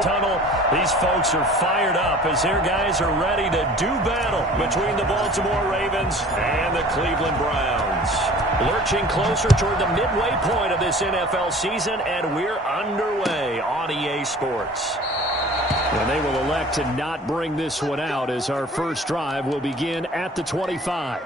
tunnel. These folks are fired up as their guys are ready to do battle between the Baltimore Ravens and the Cleveland Browns. Lurching closer toward the midway point of this NFL season, and we're underway on EA Sports. And they will elect to not bring this one out as our first drive will begin at the 25.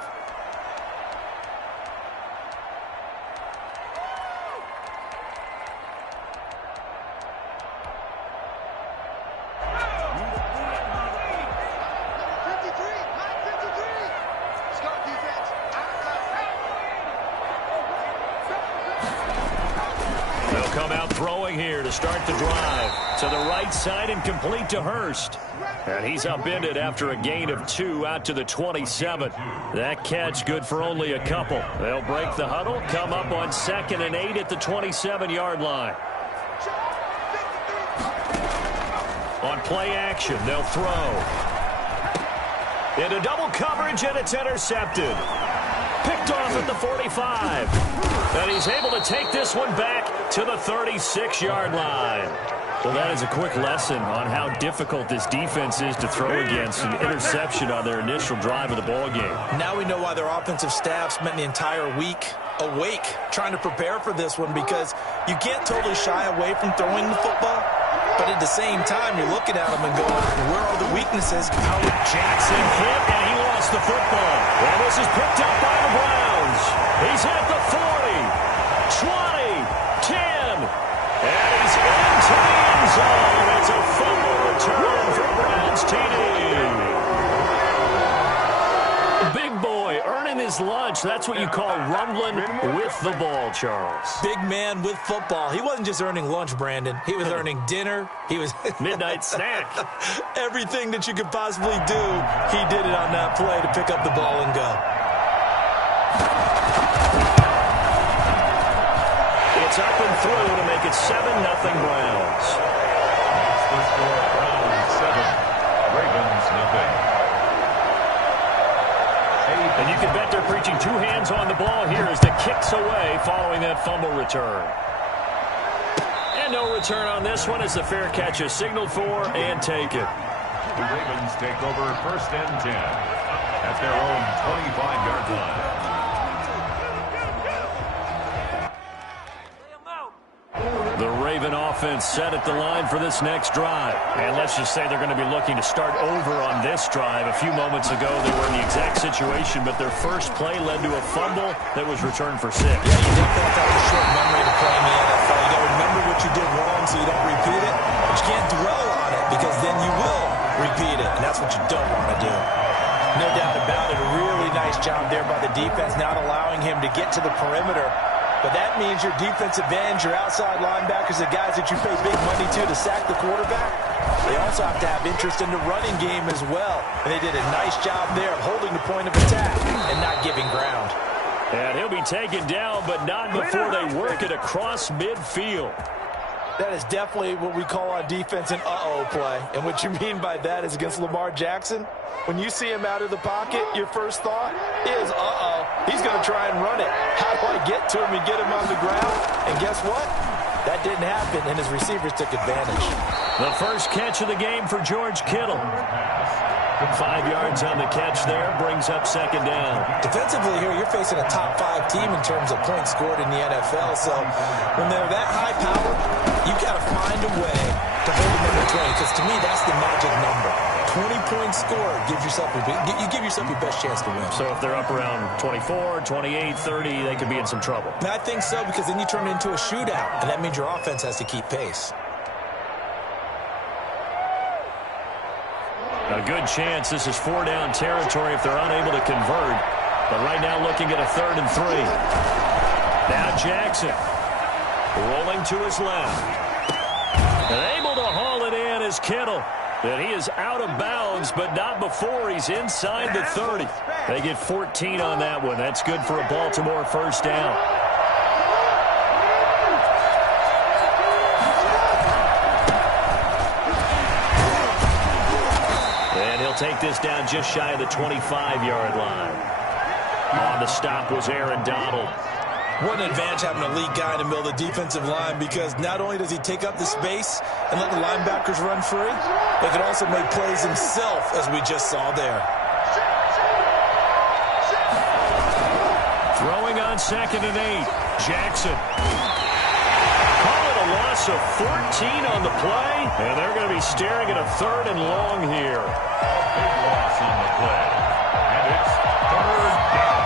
Start the drive to the right side and complete to Hurst. And he's upended after a gain of 2 out to the 27. That catch good for only a couple. They'll break the huddle, come up on 2nd and 8 at the 27-yard line. On play action, they'll throw. Into double coverage, and it's intercepted. Picked off at the 45. And he's able to take this one back to the 36-yard line. Well, that is a quick lesson on how difficult this defense is to throw against an interception on their initial drive of the ballgame. Now we know why their offensive staff spent the entire week awake trying to prepare for this one, because you can't totally shy away from throwing the football, but at the same time, you're looking at them and going, where are the weaknesses? Howard Jackson hit, and he lost the football. And this is picked up by the Browns. He's at the 40, 20, 10, and he's into the end zone. It's a fumble return for Browns TD. Big boy earning his lunch. That's what you call rumbling with the ball, Charles. Big man with football. He wasn't just earning lunch, Brandon. He was earning dinner. He was midnight snack. Everything that you could possibly do, he did it on that play to pick up the ball and go. It's up and through to make it 7-0 Browns. That's the score. Browns 7, Ravens nothing. And you can bet they're preaching 2 hands on the ball here as the kick's away following that fumble return. And no return on this one as the fair catch is signaled for and taken. The Ravens take over 1st and 10 at their own 25-yard line. The Raven offense set at the line for this next drive. And let's just say they're going to be looking to start over on this drive. A few moments ago, they were in the exact situation, but their first play led to a fumble that was returned for 6. Yeah, you definitely have to have a short memory to play in the NFL. You got to remember what you did wrong so you don't repeat it. But you can't dwell on it, because then you will repeat it, and that's what you don't want to do. No doubt about it. A really nice job there by the defense, not allowing him to get to the perimeter. But that means your defensive ends, your outside linebackers, the guys that you pay big money to sack the quarterback, they also have to have interest in the running game as well. And they did a nice job there of holding the point of attack and not giving ground. And he'll be taken down, but not before they work it across midfield. That is definitely what we call on defense an uh-oh play. And what you mean by that is against Lamar Jackson, when you see him out of the pocket, your first thought is, uh-oh, he's going to try and run it. How do I get to him and get him on the ground? And guess what? That didn't happen, and his receivers took advantage. The first catch of the game for George Kittle. 5 yards on the catch there, brings up 2nd down. Defensively here, you're facing a top 5 team in terms of points scored in the NFL. So when they're that high power, you've got to find a way to hold them under 20, because to me, that's the magic number. 20 points scored gives yourself you give yourself your best chance to win. So if they're up around 24, 28, 30, they could be in some trouble. And I think so, because then you turn it into a shootout, and that means your offense has to keep pace. A good chance this is 4-down territory if they're unable to convert. But right now looking at a 3rd and 3. Now Jackson rolling to his left. And able to haul it in is Kittle. And he is out of bounds, but not before he's inside the 30. They get 14 on that one. That's good for a Baltimore 1st down. And he'll take this down just shy of the 25-yard line. On the stop was Aaron Donald. What an advantage having a elite guy in the middle of the defensive line, because not only does he take up the space, and let the linebackers run free, but could also make plays himself, as we just saw there. Throwing on 2nd and 8. Jackson. Call it a loss of 14 on the play, and they're going to be staring at a 3rd and long here. Big loss on the play. And it's 3rd down.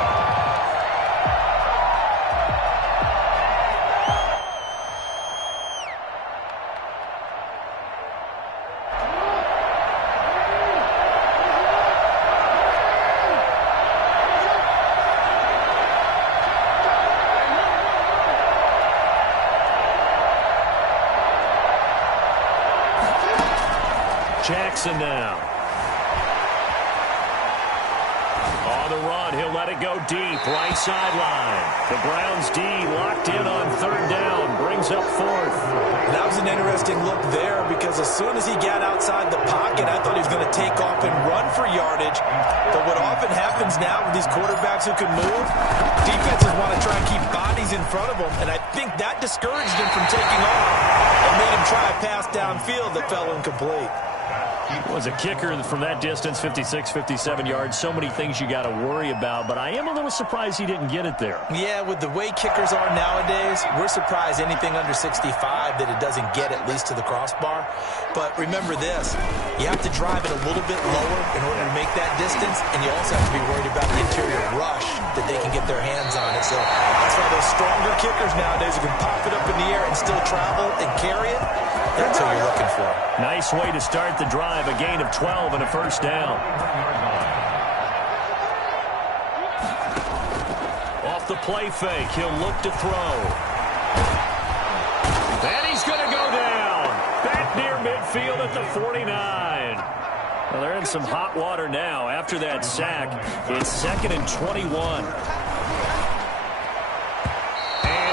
Jackson now. On the run, he'll let it go deep, right sideline. The Browns D locked in on 3rd down, brings up 4th. That was an interesting look there because as soon as he got outside the pocket, I thought he was going to take off and run for yardage. But what often happens now with these quarterbacks who can move, defenses want to try and keep bodies in front of them, and I think that discouraged him from taking off and made him try a pass downfield that fell incomplete. Was a kicker from that distance, 56, 57 yards. So many things you got to worry about, but I am a little surprised he didn't get it there. Yeah, with the way kickers are nowadays, we're surprised anything under 65 that it doesn't get at least to the crossbar. But remember this, you have to drive it a little bit lower in order to make that distance, and you also have to be worried about the interior rush that they can get their hands on it. So that's why those stronger kickers nowadays who can pop it up in the air and still travel and carry it, that's what you're looking for. Nice way to start the drive, a gain of 12 and a 1st down. Off the play fake, he'll look to throw. And he's going to go down. Back near midfield at the 49. Well, they're in some hot water now. After that sack, it's 2nd and 21.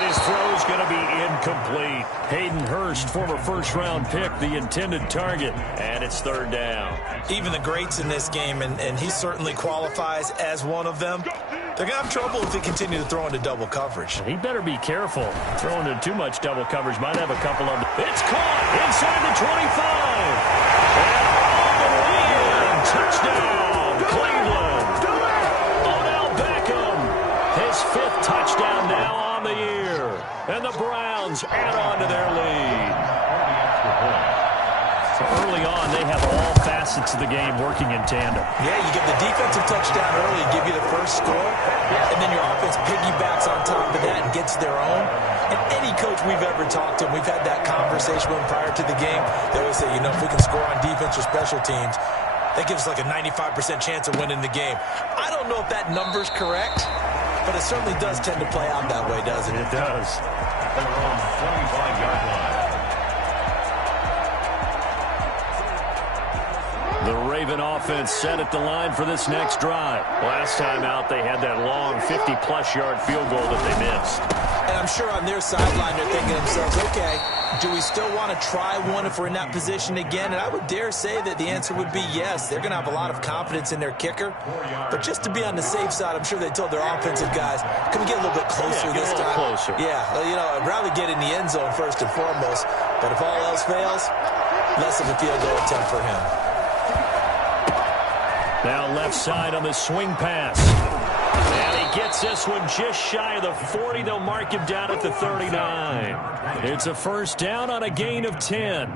His throw's going to be incomplete. Hayden Hurst, former 1st-round pick, the intended target, and it's 3rd down. Even the greats in this game, and he certainly qualifies as one of them, they're going to have trouble if they continue to throw into double coverage. He better be careful. Throwing into too much double coverage might have a couple of... It's caught inside the 25. And all the way in. Touchdown, Cleveland. Odell Beckham. His 5th touchdown now on the year. And the Browns add on to their lead. So early on, they have all facets of the game working in tandem. Yeah, you get the defensive touchdown early, give you the first score, and then your offense piggybacks on top of that and gets their own. And any coach we've ever talked to, we've had that conversation with them prior to the game, they always say, you know, if we can score on defense or special teams, that gives us like a 95% chance of winning the game. I don't know if that number's correct, but it certainly does tend to play out that way, doesn't it? It does. At their own 25-yard line. The Raven offense set at the line for this next drive. Last time out, they had that long 50-plus yard field goal that they missed. And I'm sure on their sideline, they're thinking to themselves, okay, do we still want to try one if we're in that position again? And I would dare say that the answer would be yes. They're going to have a lot of confidence in their kicker. But just to be on the safe side, I'm sure they told their offensive guys, can we get a little bit closer this time? Closer. Yeah, well, you know, I'd rather get in the end zone first and foremost. But if all else fails, less of a field goal attempt for him. Now left side on the swing pass. And he gets this one just shy of the 40. They'll mark him down at the 39. It's a 1st down on a gain of 10. You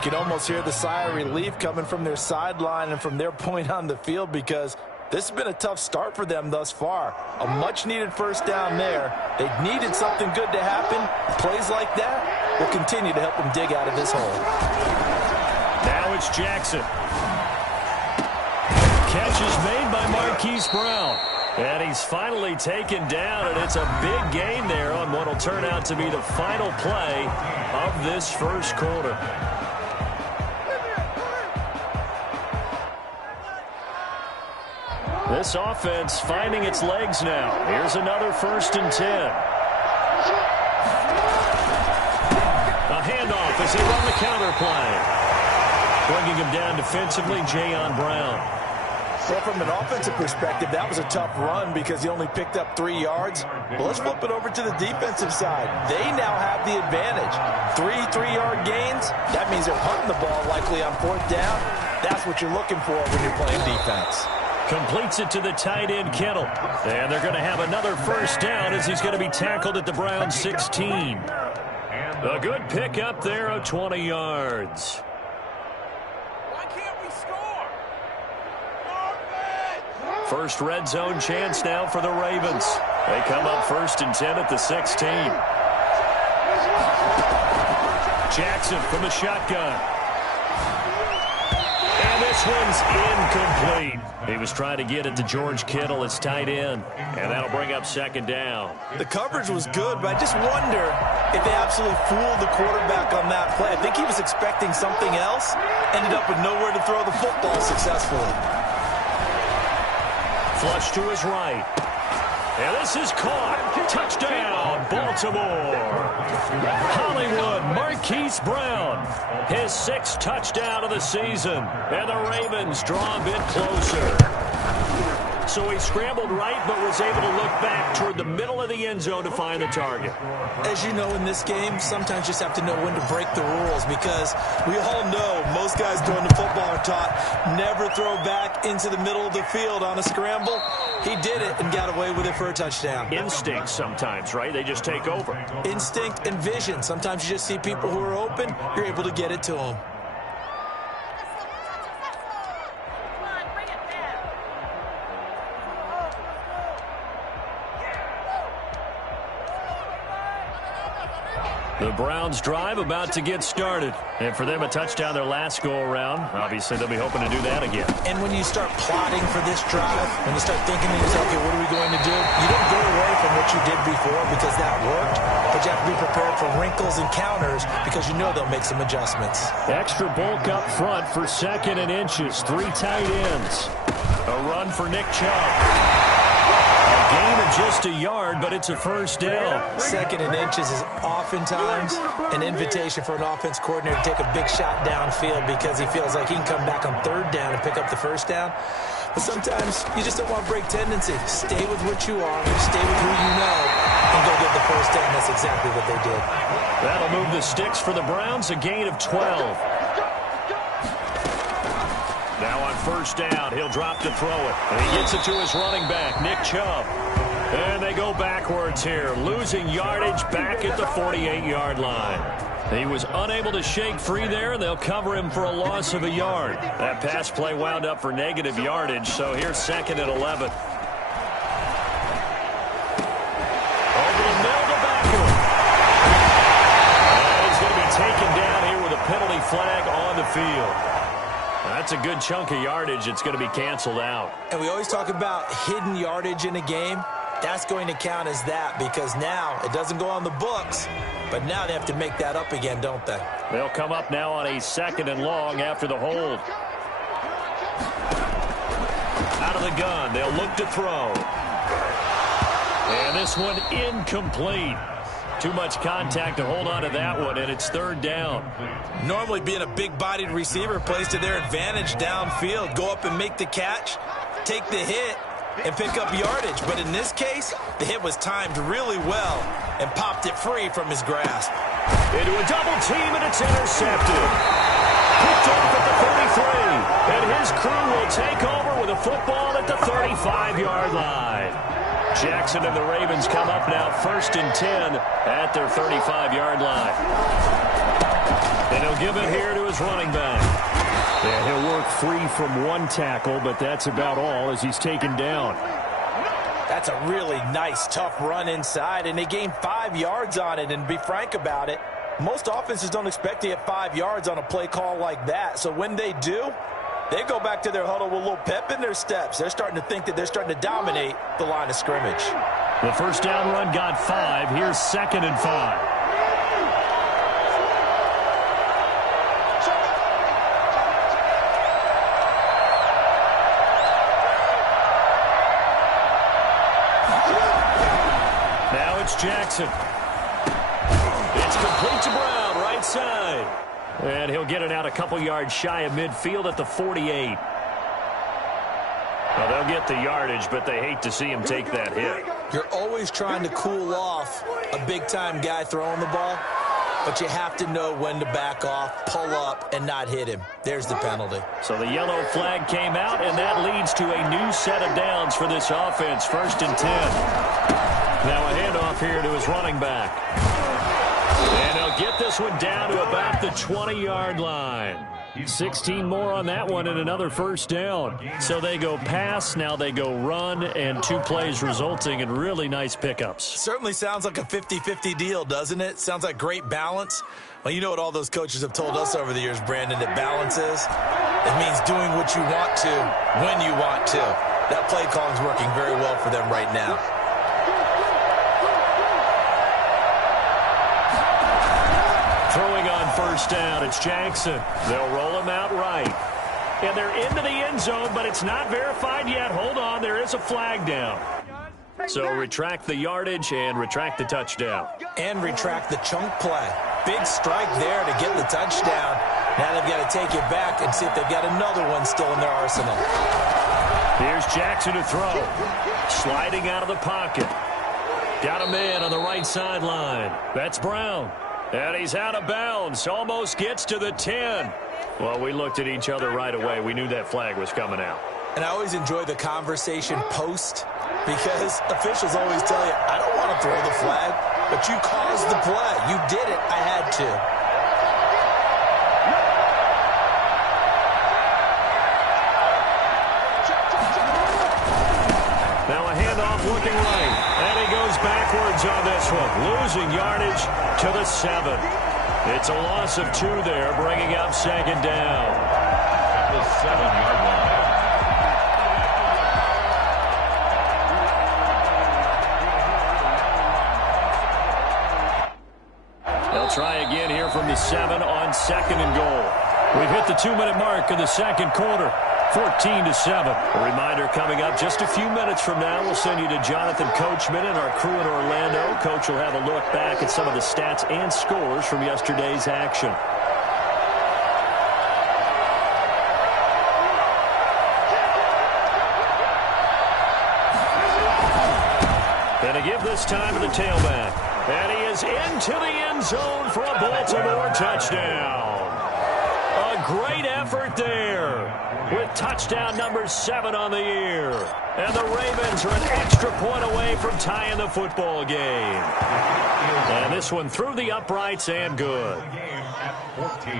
can almost hear the sigh of relief coming from their sideline and from their point on the field because this has been a tough start for them thus far. A much-needed 1st down there. They needed something good to happen. Plays like that will continue to help them dig out of this hole. Now it's Jackson. Catch is made by Marquise Brown. And he's finally taken down, and it's a big gain there on what will turn out to be the final play of this 1st quarter. This offense finding its legs now. Here's another 1st and 10. A handoff as they run the counter play. Bringing him down defensively, Jayon Brown. Well, from an offensive perspective, that was a tough run because he only picked up 3 yards. Well, let's flip it over to the defensive side. They now have the advantage. 3 3-yard gains, that means they're hunting the ball likely on 4th down. That's what you're looking for when you're playing defense. Completes it to the tight end, Kittle. And they're going to have another first down as he's going to be tackled at the Browns 16. A good pickup there of 20 yards. Why can't we score? First red zone chance now for the Ravens. They come up 1st and 10 at the 16. Jackson from the shotgun. And this one's incomplete. He was trying to get it to George Kittle, his tight end, and that'll bring up 2nd down. The coverage was good, but I just wonder if they absolutely fooled the quarterback on that play. I think he was expecting something else, ended up with nowhere to throw the football successfully. Flush to his right. And this is caught. Touchdown, Baltimore. Hollywood Marquise Brown, his 6th touchdown of the season. And the Ravens draw a bit closer. So he scrambled right, but was able to look back toward the middle of the end zone to find the target. As you know, in this game, sometimes you just have to know when to break the rules because we all know most guys throwing the football are taught never throw back into the middle of the field on a scramble. He did it and got away with it for a touchdown. Instinct sometimes, right? They just take over. Instinct and vision. Sometimes you just see people who are open, you're able to get it to them. The Browns drive about to get started. And for them, a touchdown their last go-around. Obviously, they'll be hoping to do that again. And when you start plotting for this drive, when you start thinking to yourself, okay, what are we going to do? You don't go away from what you did before because that worked. But you have to be prepared for wrinkles and counters because you know they'll make some adjustments. Extra bulk up front for 2nd and inches. 3 tight ends. A run for Nick Chubb. A gain of just a yard, but it's a first down. 2nd and inches is oftentimes an invitation for an offense coordinator to take a big shot downfield because he feels like he can come back on 3rd down and pick up the first down. But sometimes you just don't want to break tendency. Stay with what you are, stay with who you know, and go get the first down. That's exactly what they did. That'll move the sticks for the Browns, a gain of 12. Now on 1st down, he'll drop to throw it. And he gets it to his running back, Nick Chubb. And they go backwards here, losing yardage back at the 48-yard line. He was unable to shake free there, and they'll cover him for a loss of a yard. That pass play wound up for negative yardage, so here's 2nd and 11. Over the middle to Beckham. And he's going to be taken down here with a penalty flag on the field. That's a good chunk of yardage. It's going to be canceled out. And we always talk about hidden yardage in a game. That's going to count as that because now it doesn't go on the books, but now they have to make that up again, don't they? They'll come up now on a 2nd and long after the hold. Out of the gun, they'll look to throw. And this one incomplete. Too much contact to hold on to that one, and it's 3rd down. Normally being a big-bodied receiver plays to their advantage downfield. Go up and make the catch, take the hit, and pick up yardage. But in this case, the hit was timed really well and popped it free from his grasp. Into a double team, and it's intercepted. Picked off at the 33, and his crew will take over with a football at the 35-yard line. Jackson and the Ravens come up now 1st and 10 at their 35-yard line. And he'll give it here to his running back. And he'll work free from one tackle, but that's about all as he's taken down. That's a really nice, tough run inside, and they gained 5 yards on it. And to be frank about it, most offenses don't expect to get 5 yards on a play call like that. So when they do, they go back to their huddle with a little pep in their steps. They're starting to think that they're starting to dominate the line of scrimmage. The first down run got 5. Here's 2nd and 5. Now it's Jackson. It's complete to Brown, right side. And he'll get it out a couple yards shy of midfield at the 48. Well, they'll get the yardage, but they hate to see him take that hit. You're always trying to cool off a big-time guy throwing the ball, but you have to know when to back off, pull up, and not hit him. There's the penalty. So the yellow flag came out, and that leads to a new set of downs for this offense. 1st and 10. Now a handoff here to his running back. And they'll get this one down to about the 20-yard line. 16 more on that one and another 1st down. So they go pass, now they go run, and 2 plays resulting in really nice pickups. Certainly sounds like a 50-50 deal, doesn't it? Sounds like great balance. Well, you know what all those coaches have told us over the years, Brandon, that balance is? It means doing what you want to, when you want to. That play calling is working very well for them right now. Throwing on 1st down, it's Jackson. They'll roll him out right. And they're into the end zone, but it's not verified yet. Hold on, there is a flag down. So retract the yardage and retract the touchdown. And retract the chunk play. Big strike there to get the touchdown. Now they've got to take it back and see if they've got another one still in their arsenal. Here's Jackson to throw. Sliding out of the pocket. Got a man on the right sideline. That's Brown. And he's out of bounds. Almost gets to the 10. Well, we looked at each other right away. We knew that flag was coming out. And I always enjoy the conversation post because officials always tell you, I don't want to throw the flag, but you caused the play. You did it. I had to. Now a handoff looking right. And he goes backwards on this one. Losing yardage to the 7. It's a loss of 2 there, bringing up 2nd down. At the 7-yard line. They'll try again here from the 7 on 2nd and goal. We've hit the 2-minute mark of the 2nd quarter. 14-7. A reminder coming up just a few minutes from now. We'll send you to Jonathan Coachman and our crew in Orlando. Coach will have a look back at some of the stats and scores from yesterday's action. And a give this time to the tailback. And he is into the end zone for a Baltimore touchdown. A great effort there with touchdown number 7 on the year. And the Ravens are an extra point away from tying the football game. And this one through the uprights and good. Game at 14.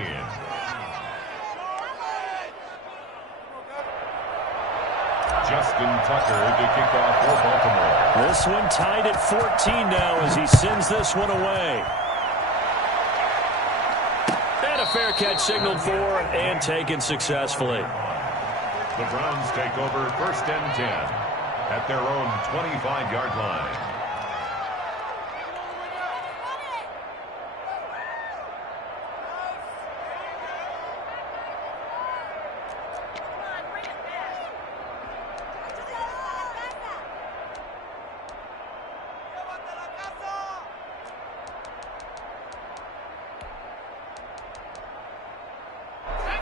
Justin Tucker to kick off for Baltimore. This one tied at 14 now as he sends this one away. And a fair catch signaled for and taken successfully. The Browns take over 1st and 10 at their own 25-yard line.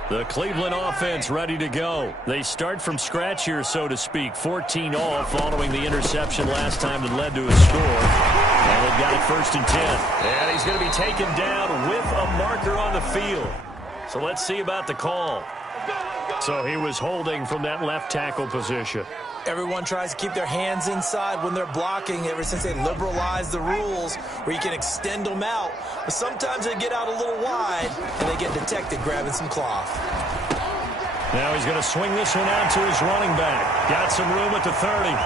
The Cleveland offense ready to go. They start from scratch here, so to speak. 14 all following the interception last time that led to a score. And they've got it 1st and 10. And he's going to be taken down with a marker on the field. So let's see about the call. So he was holding from that left tackle position. Everyone tries to keep their hands inside when they're blocking ever since they liberalized the rules where you can extend them out. But sometimes they get out a little wide and they get detected grabbing some cloth. Now he's going to swing this one out to his running back. Got some room at the 30. And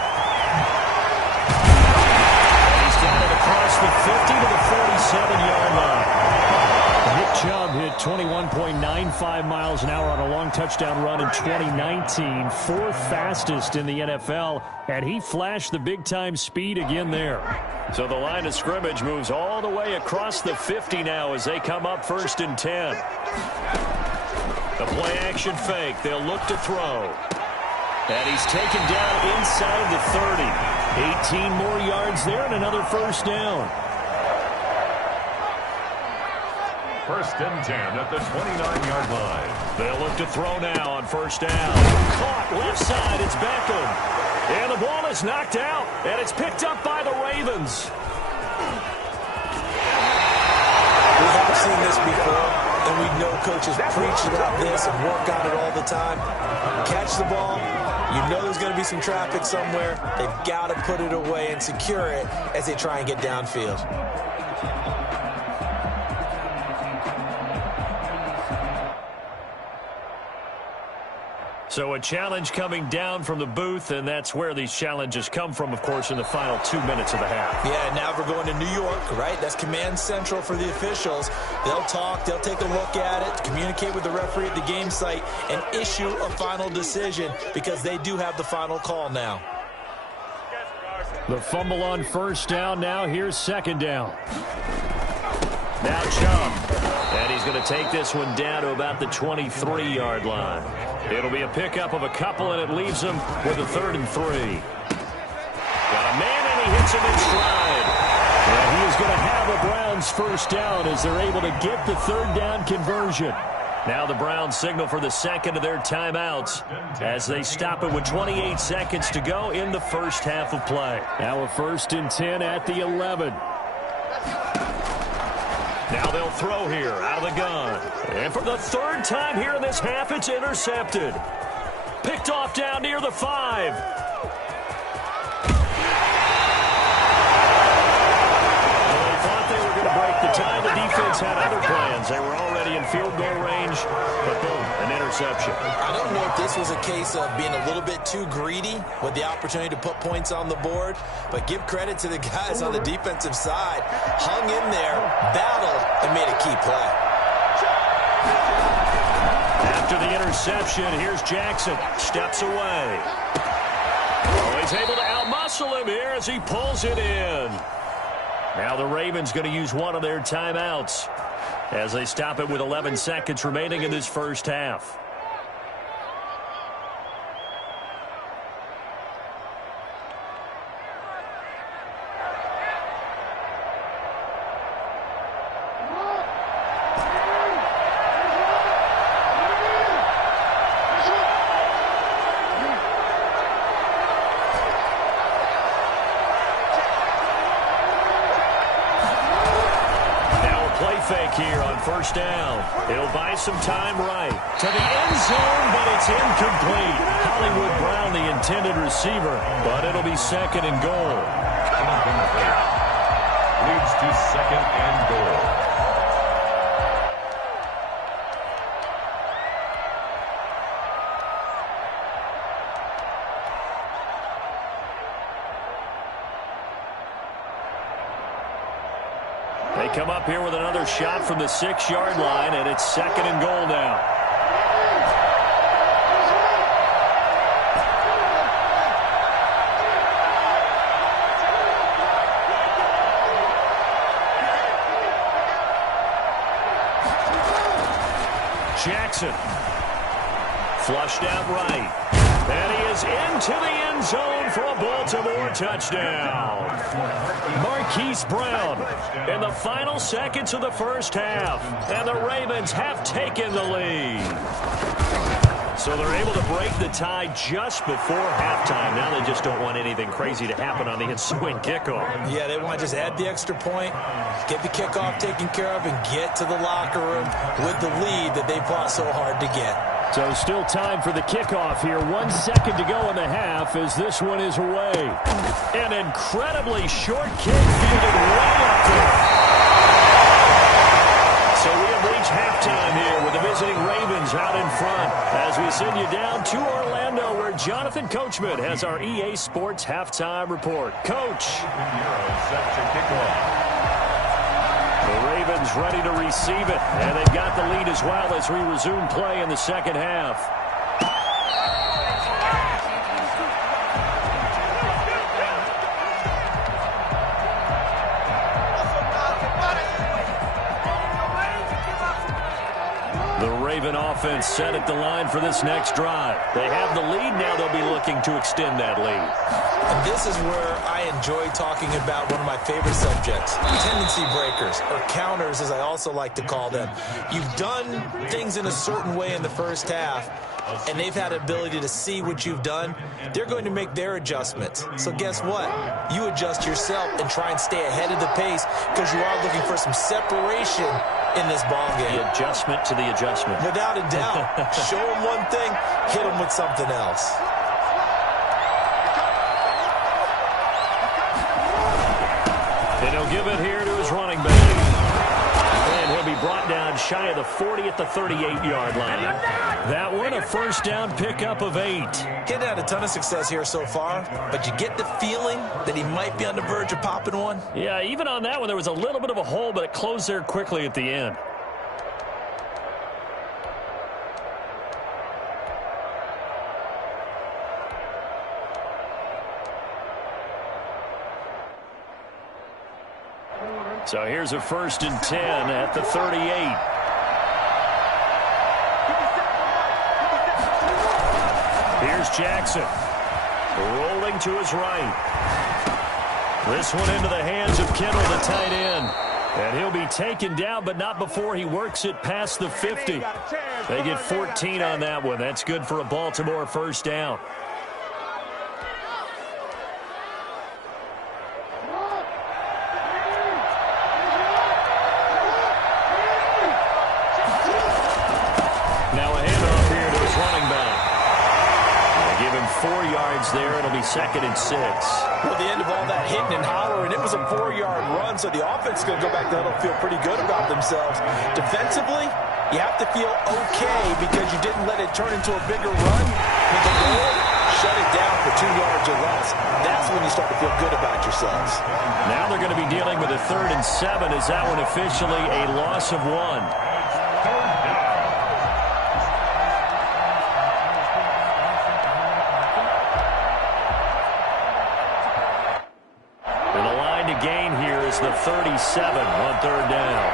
he's got it across the 50 to the 47-yard line. Nick Chubb hit 21.95 miles an hour on a long touchdown run in 2019, 4th fastest in the NFL, and he flashed the big-time speed again there. So the line of scrimmage moves all the way across the 50 now as they come up 1st and 10. The play-action fake. They'll look to throw. And he's taken down inside the 30. 18 more yards there and another 1st down. First and 10 at the 29-yard line. They'll look to throw now on first down. Caught left side. It's Beckham. And the ball is knocked out. And it's picked up by the Ravens. We have seen this before, and we know coaches preach about this and work on it all the time. Catch the ball. You know there's going to be some traffic somewhere. They've got to put it away and secure it as they try and get downfield. So a challenge coming down from the booth, and that's where these challenges come from, of course, in the final 2 minutes of the half. Yeah, now we're going to New York, right? That's command central for the officials. They'll talk, they'll take a look at it, communicate with the referee at the game site, and issue a final decision because they do have the final call now. The fumble on first down. Now here's second down. Now Chubb. And he's going to take this one down to about the 23-yard line. It'll be a pickup of a couple, and it leaves him with a 3rd and 3. Got a man, and he hits him in stride. And he is going to have a Browns first down as they're able to get the 3rd down conversion. Now the Browns signal for the second of their timeouts as they stop it with 28 seconds to go in the first half of play. Now a 1st and 10 at the 11. Now they'll throw here out of the gun. And for the 3rd time here in this half, it's intercepted. Picked off down near the 5. Well, they thought they were going to break the tie. The defense had other plans. They were already in field goal range, but boom, an interception. I don't know if this was a case of being a little bit too greedy with the opportunity to put points on the board, but give credit to the guys on the defensive side. Hung in there, battled, and made a key play. After the interception, here's Jackson. Steps away. Oh, he's able to outmuscle him here as he pulls it in. Now the Ravens going to use one of their timeouts as they stop it with 11 seconds remaining in this first half. Fake here on first down. He'll buy some time right to the end zone, but it's incomplete. Hollywood Brown, the intended receiver, but it'll be 2nd and goal. Incomplete. Leads to 2nd and goal. They come up here with another shot from the 6-yard line, and it's 2nd and goal now. Jackson. Flushed out right. And he is into the end zone for a Baltimore touchdown. Marquise Brown in the final seconds of the first half. And the Ravens have taken the lead. So they're able to break the tie just before halftime. Now they just don't want anything crazy to happen on the ensuing kickoff. Yeah, they want to just add the extra point, get the kickoff taken care of, and get to the locker room with the lead that they fought so hard to get. So still time for the kickoff here. 1 second to go in the half as this one is away. An incredibly short kick fielded way up there. So we have reached halftime here with the visiting Ravens out in front as we send you down to Orlando where Jonathan Coachman has our EA Sports Halftime Report. Coach. Set to kick off. The Ravens ready to receive it, and they've got the lead as well as we resume play in the second half. The Raven offense set at the line for this next drive. They have the lead. Now they'll be looking to extend that lead. And this is where I enjoy talking about one of my favorite subjects, tendency breakers, or counters, as I also like to call them. You've done things in a certain way in the first half, and they've had the ability to see what you've done. They're going to make their adjustments. So guess what? You adjust yourself and try and stay ahead of the pace because you are looking for some separation in this ball game. The adjustment to the adjustment. Without a doubt. Show them one thing, hit them with something else. And he'll give it here to his running back. And he'll be brought down shy of the 40 at the 38-yard line. That one, a first down pickup of 8. He's had a ton of success here so far, but you get the feeling that he might be on the verge of popping one. Yeah, even on that one, there was a little bit of a hole, but it closed there quickly at the end. So here's a 1st and 10 at the 38. Here's Jackson. Rolling to his right. This one into the hands of Kittle, the tight end. And he'll be taken down, but not before he works it past the 50. They get 14 on that one. That's good for a Baltimore first down. There, it'll be 2nd and 6. Well, at the end of all that hitting and hollering, it was a 4-yard run, so the offense is going to go back to huddle, feel pretty good about themselves. Defensively, you have to feel okay because you didn't let it turn into a bigger run. With the goal, shut it down for 2 yards or less. That's when you start to feel good about yourselves. Now they're going to be dealing with a 3rd and 7. Is that one officially a loss of 1? The 37 on 3rd down.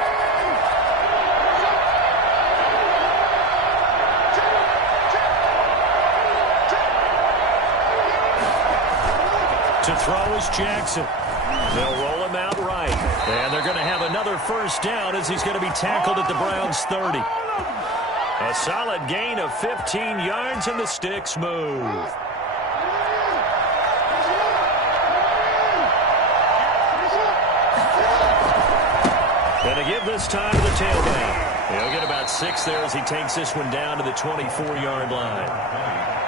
To throw is Jackson. They'll roll him out right. And they're going to have another first down as he's going to be tackled at the Browns' 30. A solid gain of 15 yards and the sticks move. And to give this time to the tailback. He'll get about 6 there as he takes this one down to the 24-yard line.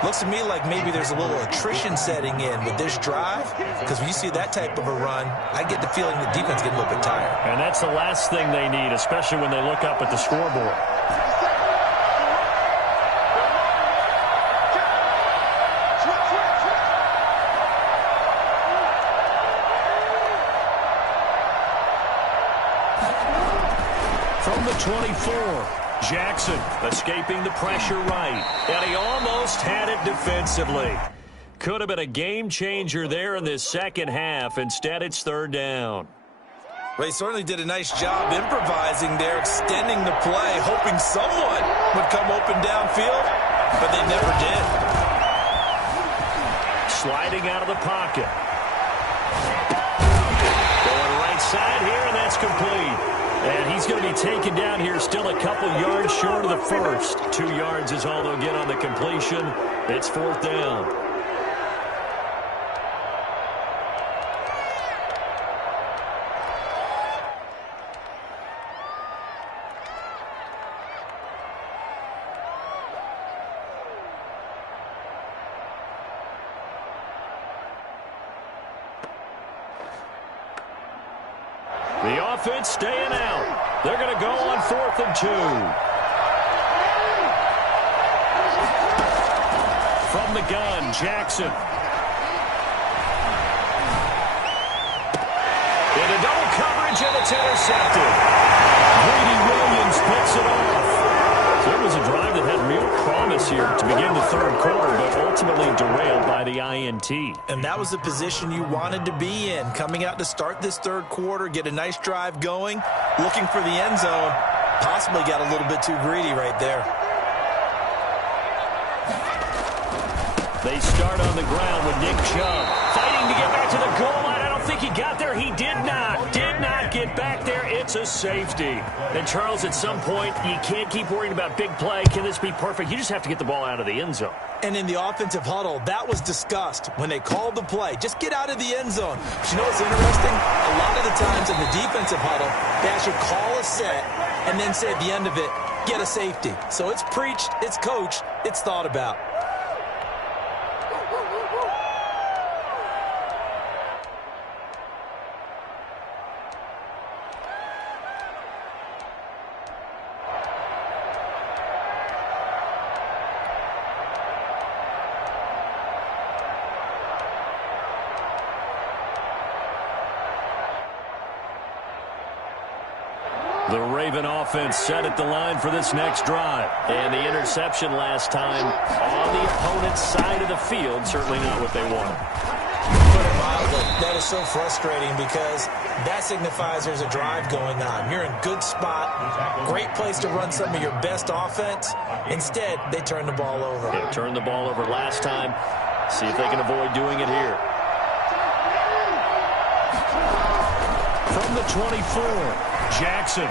Looks to me like maybe there's a little attrition setting in with this drive, because when you see that type of a run, I get the feeling the defense getting a little bit tired. And that's the last thing they need, especially when they look up at the scoreboard. From the 24, Jackson escaping the pressure right. And he almost had it defensively. Could have been a game changer there in this second half. Instead, it's 3rd down. Well, he certainly did a nice job improvising there, extending the play, hoping someone would come open downfield, but they never did. Sliding out of the pocket. Going right side here, and that's complete. And he's going to be taken down here, still a couple yards short of the first. 2 yards is all they'll get on the completion. It's 4th down. The offense staying out. They're going to go on 4th and 2. From the gun, Jackson. Into double coverage, and it's intercepted. Greedy Williams picks it off. So it was a drive that had real promise here to begin the 3rd quarter, but ultimately derailed by the INT. And that was the position you wanted to be in, coming out to start this 3rd quarter, get a nice drive going, looking for the end zone, Possibly got a little bit too greedy right there. They start on the ground with Nick Chubb fighting to get back to the goal line. I don't think he got there. He did not get back there. It's a safety. And, Charles, at some point, you can't keep worrying about big play. Can this be perfect? You just have to get the ball out of the end zone. And in the offensive huddle, that was discussed when they called the play. Just get out of the end zone. But you know what's interesting? A lot of the times in the defensive huddle, they actually call a set and then say at the end of it, get a safety. So it's preached, it's coached, it's thought about. The Raven offense set at the line for this next drive. And the interception last time on the opponent's side of the field, certainly not what they wanted. Put it mildly, that is so frustrating because that signifies there's a drive going on. You're in good spot, great place to run some of your best offense. Instead, they turn the ball over. They turned the ball over last time. See if they can avoid doing it here. From the 24, Jackson.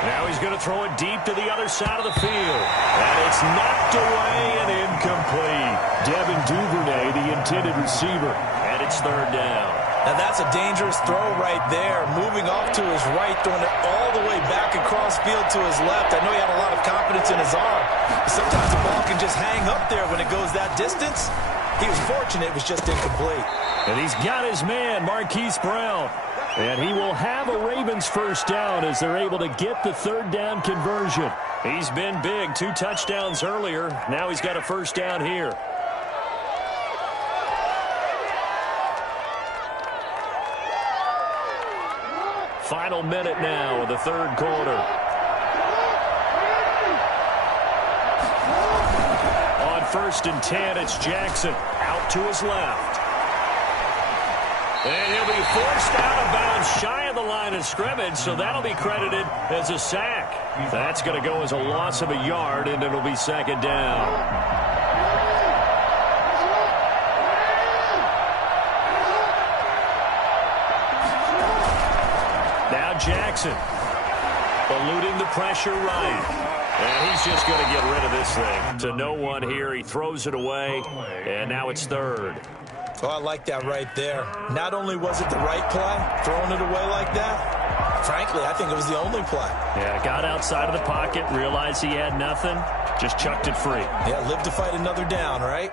Now he's going to throw it deep to the other side of the field. And it's knocked away and incomplete. Devin Duvernay, the intended receiver. And it's third down. Now that's a dangerous throw right there. Moving off to his right, throwing it all the way back across field to his left. I know he had a lot of confidence in his arm. But sometimes the ball can just hang up there when it goes that distance. He was fortunate it was just incomplete. And he's got his man, Marquise Brown. And he will have a Ravens first down as they're able to get the third down conversion. He's been big, 2 touchdowns earlier. Now he's got a first down here. Final minute now of the third quarter. On 1st and 10, it's Jackson out to his left. And he'll be forced out of bounds shy of the line of scrimmage, so that'll be credited as a sack. That's going to go as a loss of a yard, and it'll be second down. Now Jackson eluding the pressure right. And he's just going to get rid of this thing. To no one here, he throws it away, and now it's third. Oh, I like that right there. Not only was it the right play, throwing it away like that, frankly, I think it was the only play. Yeah, got outside of the pocket, realized he had nothing, just chucked it free. Yeah, live to fight another down, right?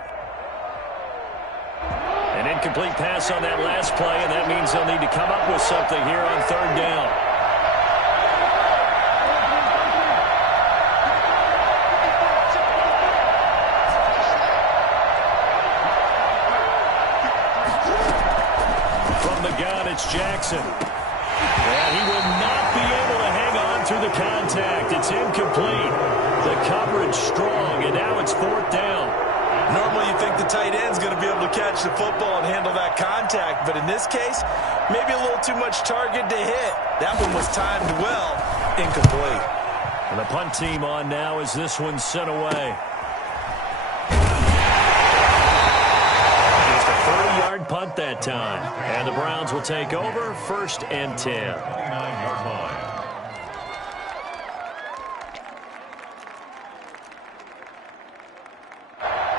An incomplete pass on that last play, and that means they'll need to come up with something here on third down. It's Jackson. And he will not be able to hang on through the contact. It's incomplete. The coverage strong, and now it's fourth down. Normally you think the tight end's going to be able to catch the football and handle that contact, but in this case, maybe a little too much target to hit. That one was timed well, incomplete. And the punt team on now as this one's sent away. Punt that time. And the Browns will take over 1st and 10. 29-yard line.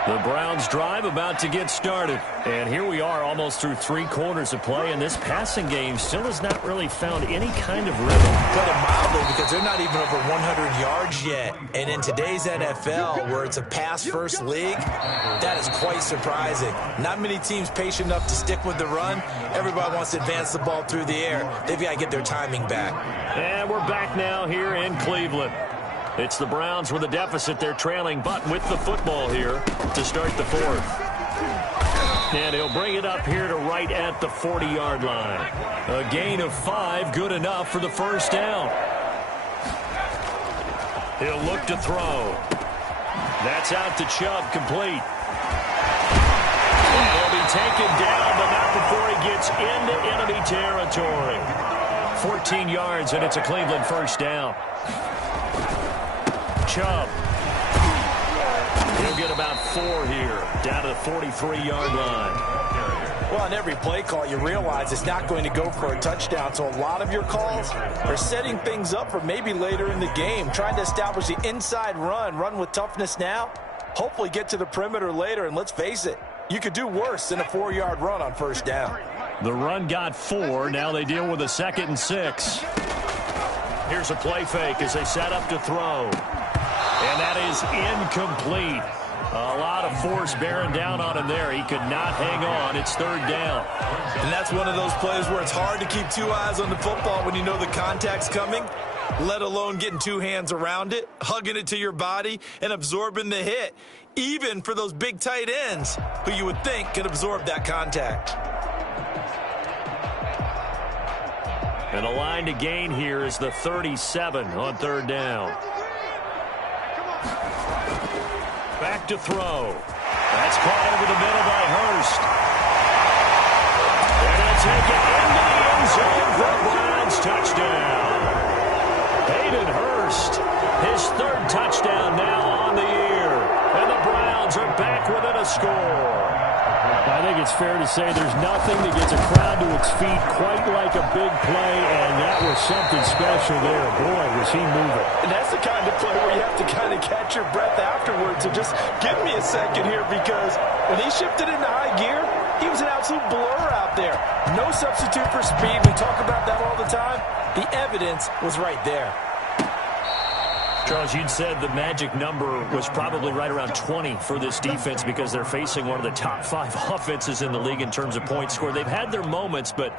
The Browns drive about to get started. And here we are almost through 3 quarters of play, and this passing game still has not really found any kind of rhythm. Put it mildly, because they're not even over 100 yards yet. And in today's NFL, where it's a pass-first league, that is quite surprising. Not many teams patient enough to stick with the run. Everybody wants to advance the ball through the air. They've got to get their timing back. And we're back now here in Cleveland. It's the Browns with a deficit. They're trailing, but with the football here to start the fourth. And he'll bring it up here to right at the 40-yard line. A gain of 5, good enough for the first down. He'll look to throw. That's out to Chubb, complete. He'll be taken down, but not before he gets into enemy territory. 14 yards, and it's a Cleveland first down. Chubb. He'll get about 4 here, down to the 43-yard line. Well, on every play call, you realize it's not going to go for a touchdown, so a lot of your calls are setting things up for maybe later in the game, trying to establish the inside run with toughness now, hopefully get to the perimeter later, and let's face it, you could do worse than a 4-yard run on first down. The run got 4. Now they deal with a 2nd and 6. Here's a play fake as they set up to throw. And that is incomplete. A lot of force bearing down on him there. He could not hang on. It's 3rd down. And that's one of those plays where it's hard to keep 2 eyes on the football when you know the contact's coming, let alone getting 2 hands around it, hugging it to your body, and absorbing the hit, even for those big tight ends who you would think could absorb that contact. And the line to gain here is the 37 on 3rd down. Back to throw. That's caught over the middle by Hurst. And he'll take it into the end zone for a Browns touchdown. Hayden Hurst, his 3rd touchdown now on the year. And the Browns are back within a score. I think it's fair to say there's nothing that gets a crowd to its feet quite like a big play, and that was something special there. Boy, was he moving. And that's the kind of play where you have to kind of catch your breath afterwards. So just give me a second here, because when he shifted into high gear, he was an absolute blur out there. No substitute for speed. We talk about that all the time. The evidence was right there. Charles, you'd said the magic number was probably right around 20 for this defense because they're facing one of the top 5 offenses in the league in terms of points scored. They've had their moments, but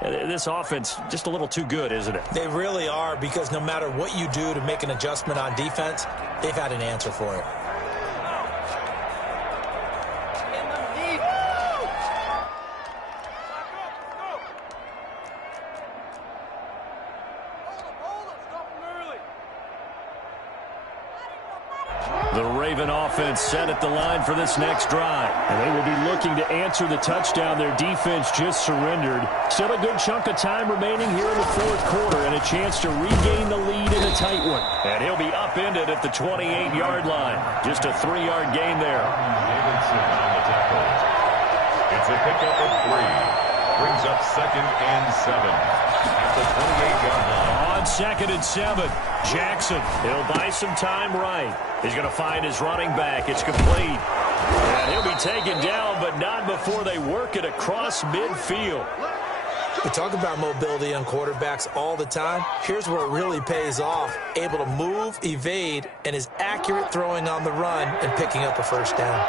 this offense just a little too good, isn't it? They really are, because no matter what you do to make an adjustment on defense, they've had an answer for it. The Raven offense set at the line for this next drive. And they will be looking to answer the touchdown their defense just surrendered. Still a good chunk of time remaining here in the 4th quarter, and a chance to regain the lead in a tight one. And he'll be upended at the 28-yard line. Just a 3-yard gain there. Davidson on the tackle. It's a pickup of 3. Brings up 2nd and 7 at the 28-yard line. On 2nd and 7, Jackson. He'll buy some time right. He's going to find his running back. It's complete. And he'll be taken down, but not before they work it across midfield. We talk about mobility on quarterbacks all the time. Here's where it really pays off. Able to move, evade, and is accurate throwing on the run and picking up a first down.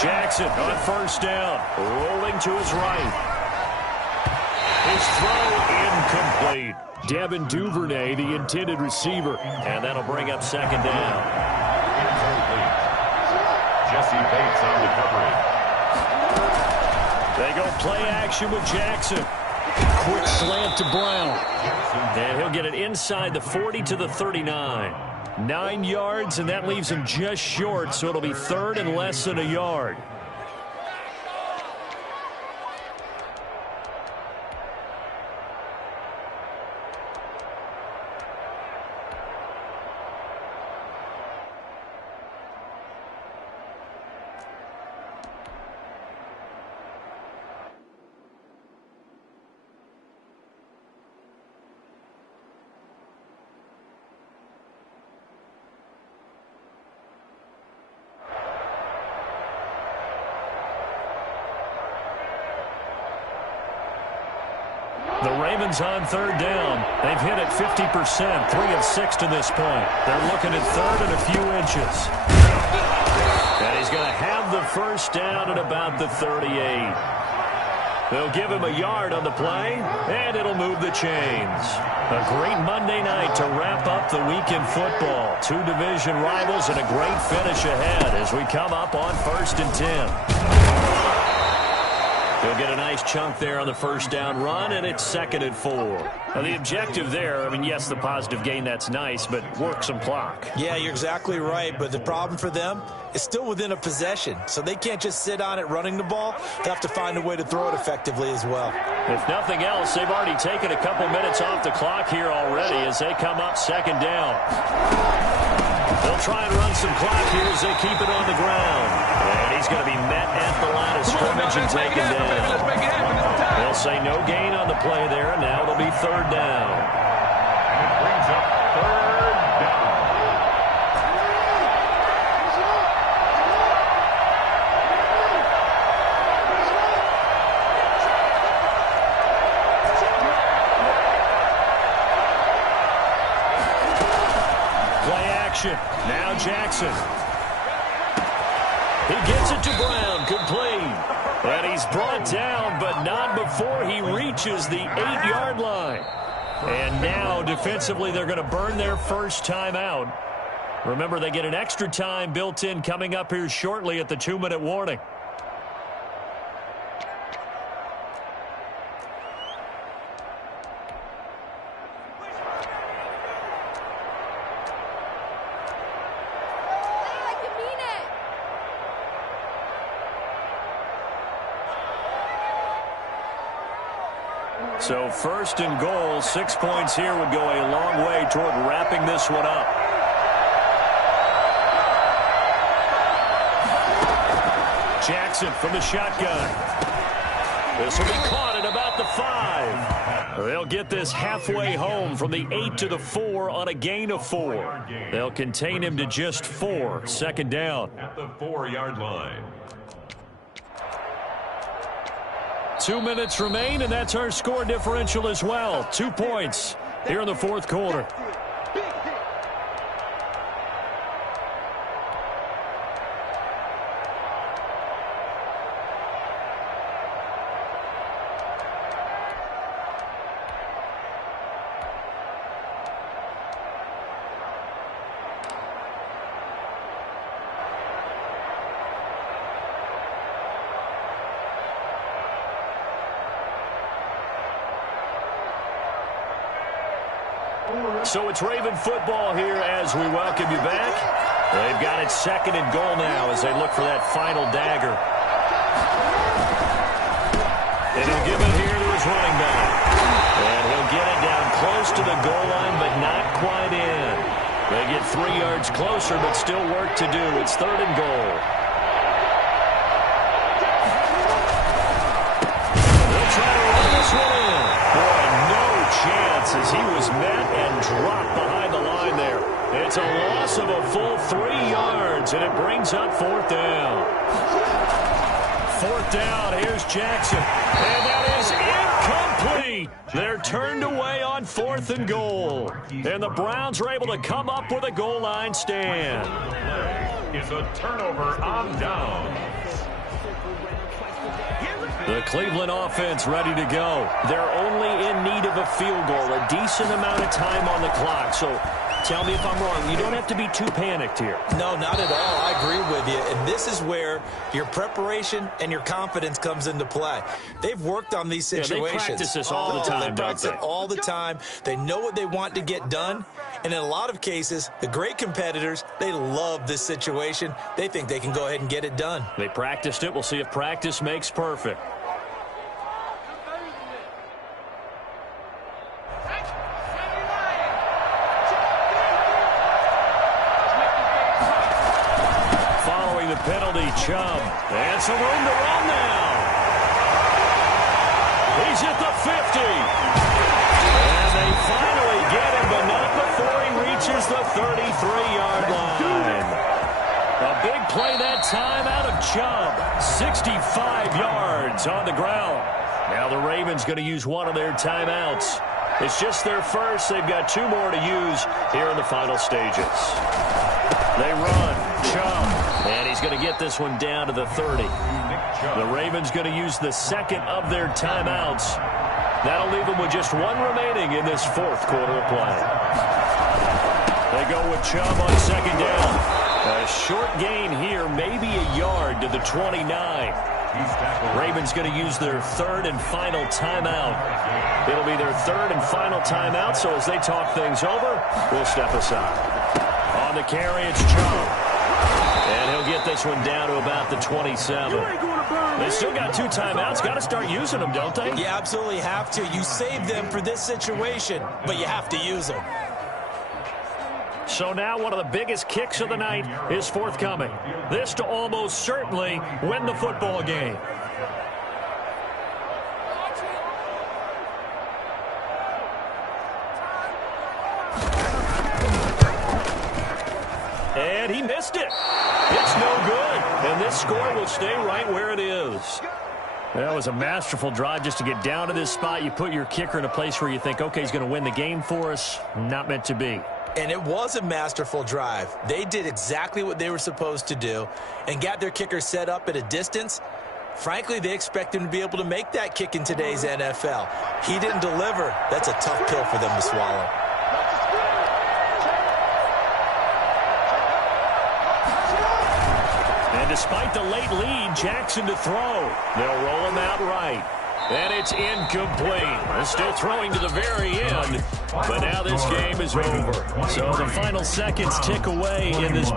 Jackson on first down, rolling to his right. His throw incomplete. Devin Duvernay, the intended receiver. And that'll bring up 2nd down. Incomplete. Jesse Bates on the coverage. They go play action with Jackson. Quick slant to Brown. And he'll get it inside the 40 to the 39. 9 yards, and that leaves him just short, so it'll be 3rd and less than a yard. The Ravens on 3rd down. They've hit it 50%, 3 of 6 to this point. They're looking at 3rd and a few inches. And he's going to have the first down at about the 38. They'll give him a yard on the play, and it'll move the chains. A great Monday night to wrap up the week in football. 2 division rivals and a great finish ahead as we come up on 1st and 10. He'll get a nice chunk there on the first down run, and it's 2nd and 4. Now, the objective there, I mean, yes, the positive gain, that's nice, but work some clock. Yeah, you're exactly right, but the problem for them is still within a possession, so they can't just sit on it running the ball. They have to find a way to throw it effectively as well. If nothing else, they've already taken a couple minutes off the clock here already as they come up 2nd down. They'll try and run some clock here as they keep it on the ground. And he's going to be met at the line of scrimmage and taken down. They'll say no gain on the play there, and now it'll be 3rd down. And it brings up 3rd down. Play action. Now Jackson. He gets it to Brown, complete. And he's brought down, but not before he reaches the 8-yard line. And now, defensively, they're going to burn their first time out. Remember, they get an extra time built in coming up here shortly at the 2-minute warning. So 1st and goal, 6 points here would go a long way toward wrapping this one up. Jackson from the shotgun. This will be caught at about the 5. They'll get this halfway home from the 8 to the 4 on a gain of 4. They'll contain him to just 4. 2nd down. At the 4-yard line. 2 minutes remain, and that's our score differential as well. 2 points here in the 4th quarter. So it's Raven football here as we welcome you back. They've got it 2nd and goal now as they look for that final dagger. And he'll give it here to his running back. And he'll get it down close to the goal line, but not quite in. They get 3 yards closer, but still work to do. It's 3rd and goal. They'll try to run this one in. Boy, no chance as he was met and dropped behind the line there. It's a loss of a full 3 yards, and it brings up 4th down. 4th down, here's Jackson. And that is incomplete. They're turned away on 4th and goal. And the Browns are able to come up with a goal line stand. Is a turnover on down. The Cleveland offense ready to go. They're only in need of a field goal, a decent amount of time on the clock. So tell me if I'm wrong. You don't have to be too panicked here. No, not at all. I agree with you. And this is where your preparation and your confidence comes into play. They've worked on these situations. Yeah, they practice this all the time, They practice it all the time. They know what they want to get done. And in a lot of cases, the great competitors, they love this situation. They think they can go ahead and get it done. They practiced it. We'll see if practice makes perfect. Following the penalty, Chubb. And some room to run now. He's at the 50. And they finally get him, but not before he reaches the 33-yard line. A big play that time out of Chubb. 65 yards on the ground. Now the Ravens going to use one of their timeouts. It's just their first. They've got 2 more to use here in the final stages. They run. Chubb. And he's going to get this one down to the 30. The Ravens going to use the second of their timeouts. That'll leave them with just 1 remaining in this 4th quarter of play. They go with Chubb on 2nd down. A short gain here, maybe a yard to the 29. He's tackled. Ravens going to use their third and final timeout. It'll be their third and final timeout, so as they talk things over, we'll step aside. On the carry, it's Chubb. And he'll get this one down to about the 27. They still got 2 timeouts. Got to start using them, don't they? You absolutely have to. You save them for this situation, but you have to use them. So now one of the biggest kicks of the night is forthcoming. This to almost certainly win the football game. And he missed it. It's no good. And this score will stay right where it is. That was a masterful drive just to get down to this spot. You put your kicker in a place where you think, okay, he's going to win the game for us. Not meant to be. And it was a masterful drive. They did exactly what they were supposed to do and got their kicker set up at a distance. Frankly, they expect him to be able to make that kick in today's NFL. He didn't deliver. That's a tough pill for them to swallow. And despite the late lead, Jackson to throw. They'll roll him out right. And it's incomplete. They're still throwing to the very end. But now this game is over. So the final seconds tick away in this